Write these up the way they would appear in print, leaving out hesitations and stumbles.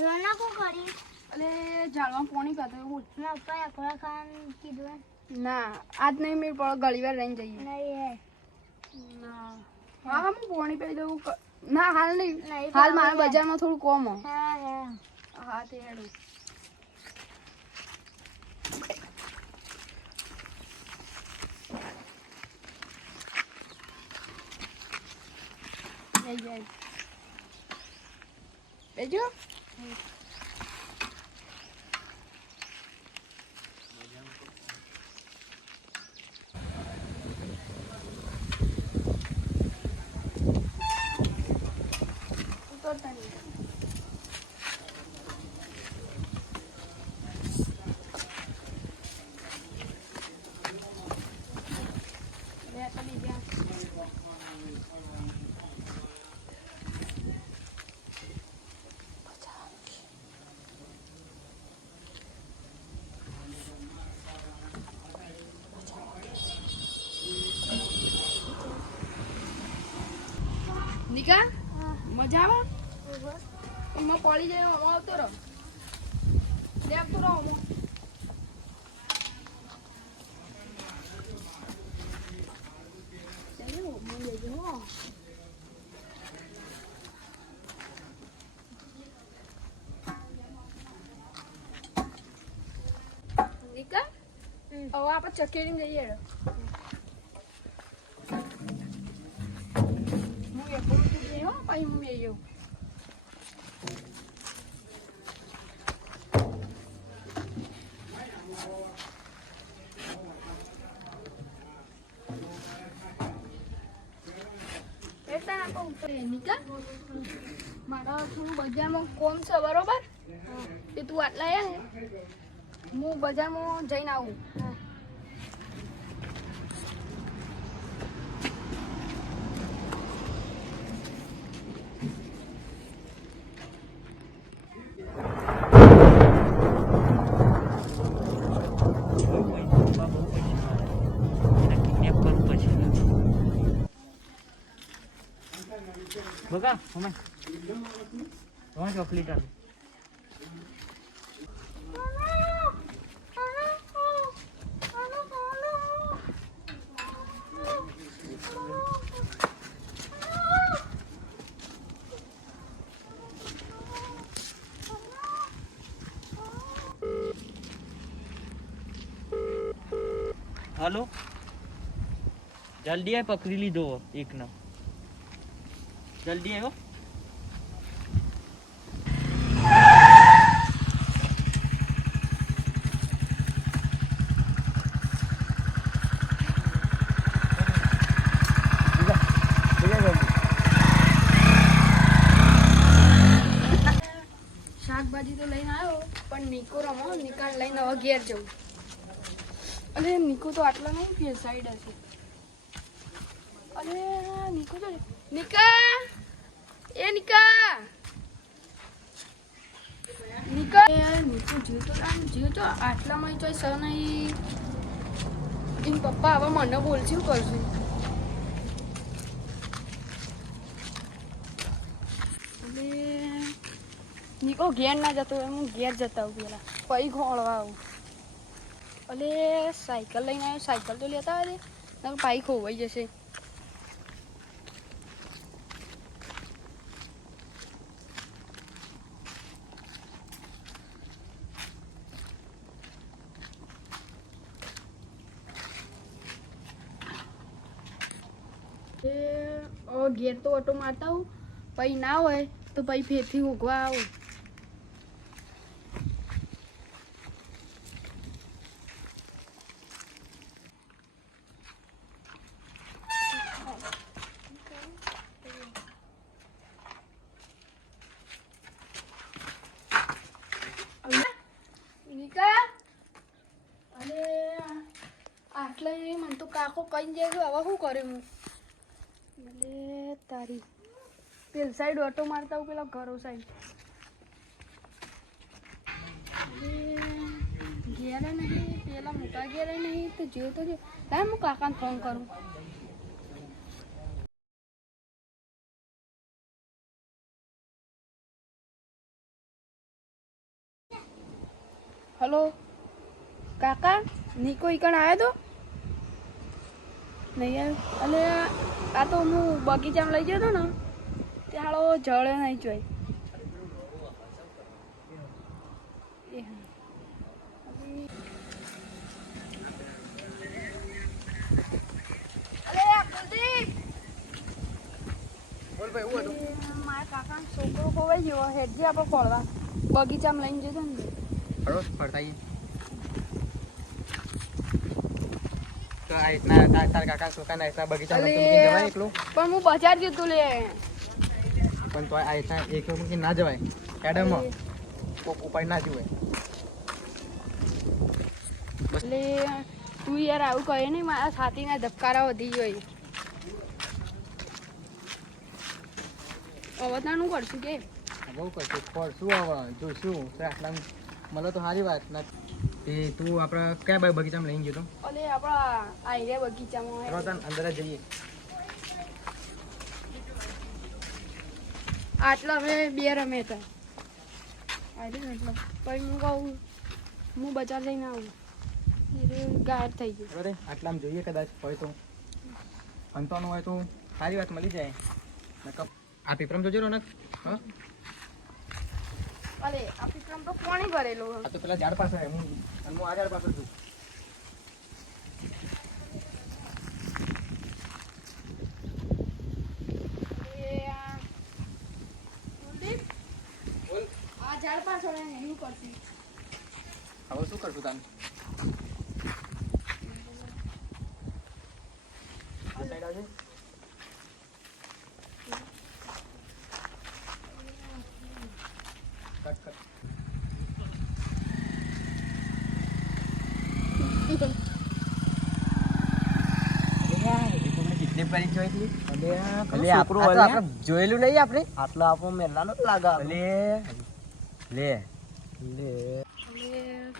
રોના કો કરી અલે ઝાડમાં પાણી કાઢો બોલ ના પપ્પા એકલા ખાન કીધું ના આજ નહીં મેં પડો ઘણી વાર રહીને જઈએ નહીં હે ના હા હું પાણી પી દઉં ના હાલ નહીં નહીં હાલ મારા બજારમાં થોડું કોમ હો હા હા હા તે હેડું લઈ જાય બેજો ઉતરતા નહીં નિકા મજા આવે એમાં પડી જાય આમાં આવતો રહો દેખતો રહો આમાં નિકા હવે આપણે ચકેડીને જઈએ હું એકલું તું ગયો પછી હું આવ્યો મારા થોડું બજારમાં કોમ છે બરોબર તે તું આટલા હું બજારમાં જઈને આવું बघा मम्मी तुम्हाला चॉकलेट आलं हेलो जल्दी है पकड़ी ली दो एक ना जल्दी है वो શાકભાજી તો લઈને આવ્યો પણ નિકો રમો નિકાલ લઈને હવે ઘેર જવું અરે નિકો તો આટલા નહીં ફેર સાઈડ હશે અરે નિકો તો નિકા એ નિકા નિકા નિકો જીવતો આટલામાં તો સર નહીં એમ પપ્પા હવે મને બોલશે શું કરશું નિકો ઘેર ના જતો હોય હું ઘેર જતા આવું પેલા પછી ખોળવા આવું અલે સાયકલ લઈને આવ્યો સાયકલ તો લેતા આવે પાઈ ખોવાઈ જશે ઘેર તો ઓટો મારતા આવું પછી ના હોય તો પછી ફેરથી ઉગવા આવું નિકા અને આટલે મને તો કાકો કઈ જાય હવે શું કર્યું હું ભલે તારી પેલ સાઈડ ઓટો મારતા હું પેલા ઘરો સાઈડ ઘેરે નહીં પેલા મોટા ઘેરે નહીં તો જેવું તો હું કાકાને ફોન કરું હલો કાકા નિકો ઈકણ આવ્યો તો નહીં આવ્યો? અલે આ તો હું બગીચામાં લઈ ગયો હતો ને ત્યાં જળે નહીં જોઈ. મારા કાકા છોકરો ખોવાઈ ગયો હેડજી આપણે ફરવા બગીચામાં લઈને જતો ને હળો ફરતાઈએ તો આ રીતના તાર કાકા છોકરાના રીતના બગીચામાં મૂકીને જવાય એકલું? પણ હું બજાર ગયો તું લે પણ તો આ રીતના એકલું મૂકીને ના જવાય. એડમમાં કોક ઉપાય ના જુએ. એટલે તું યાર આવું કહે નહીં મારા છાતીના ધબકારા વધી ગયો. અવતારનું કરશું કે બહુ કરશું ફરશું હવે જોઈશું તો આટલા મળે તો સારી વાત ના. એ તું આપણે કયા બગીચામાં લઈને ગયો તો? અલે આપણા આયરે બગીચામાં ચલો તને અંદર જ જઈએ. આટલા અમે બે રમે હતા આયરે ને એટલે પછી હું કહું હું બજાર જઈને આવું એ ગાયબ થઈ ગયું. બરાબર આટલામાં જોઈએ કદાચ હોય તો અંતવાનું હોય તો સારી વાત મળી જાય. આ પેપરમાં જોજો રોનક. હા અરે આ વિક્રમ તો કોણી કરેલો આ તો પેલા ઝાડ પાસે હું આ ઝાડ પાસે છું. આ ઝાડ પાછળ એનું કરતી હવે શું કરશું તાન? આ સાઈડ આવજે. Cut cut. જોયેલું નહીં આપણે આટલો આપણો મેલાનો જ લાગે. લે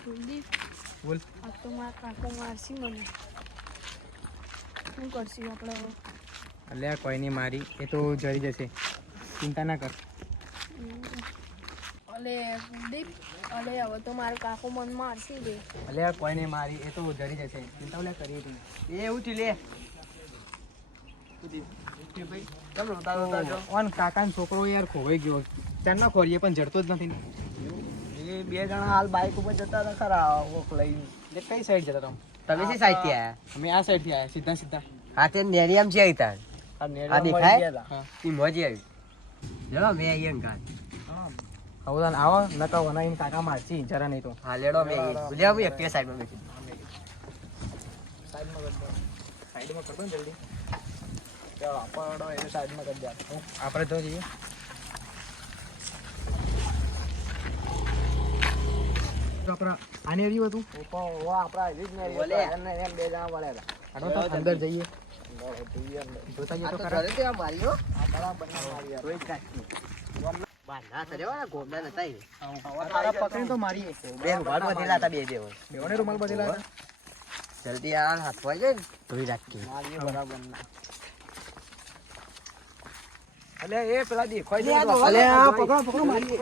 કુલદીપ બોલ. આ તો મારા કાકો મારશી મને શું કરશું આપણે હવે? અલ્યા કોઈ નહીં મારી એ તો જરી જશે ચિંતા ના કર. અલે કુલદીપ અલે હવે તો મારો કાકો મન મારશી રે. અલ્યા કોઈ નહીં મારી એ તો જરી જશે ચિંતા ઓલા કરીએ તું. એ એવું થયું લે ઓન કાકાનો છોકરો યાર ખોવાઈ ગયો. ચાર ના ખોરીએ પણ જડતો જ નથી. એ બે જણા હાલ બાઈક ઉપર જતા હતા ખરા ઓક લઈને. એટલે કઈ સાઈડ જતા તમે? તમે શી સાઈડ થી આયા? અમે આ સાઈડ થી આવ્યા સીધા સીધા. હા તે નેરિયામ છે આઈતા આ દેખાય હા ઈ મોજી આવી ચલો મેં અહીંયા ગાત હવે તાન આવો નકા વનાઈને કાકા મારશી જરા નહીં તો. હા લેડો મેં ભૂલ્યા ભાઈ એકટીવા સાઈડમાં બેસી સાઈડમાં કરતો ને જલ્દી. ચાલો આપણો એ સાઈડમાં કરી દે. આપણે તો જઈએ. આપણા આને રહ્યું હતું બે જણા વળેલા આનો તો અંદર જઈએ. જોતા જઈએ તો ખરા. તારા પકડીને તો મારીએ. બે રૂમાલ બધેલા હતા બે બેવને રૂમાલ બધેલા હતા. જલ્દી આ હાથ વાઈ જાય ને ધોઈ રાખીએ અલે એ પેલા દેખાય છે. અલે આ પકડો પકડો મારીએ.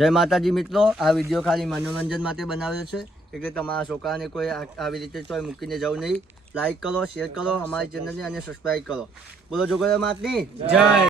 જય માતાજી મિત્રો, આ વિડીયો ખાલી મનોરંજન માટે બનાવ્યો છે, એટલે તમારા છોકરાને કોઈ આવી રીતે ચોય મૂકીને જવું નહીં. લાઈક કરો, શેર કરો અમારી ચેનલને અને સબસ્ક્રાઈબ કરો. બોલો જોગર માતની જય.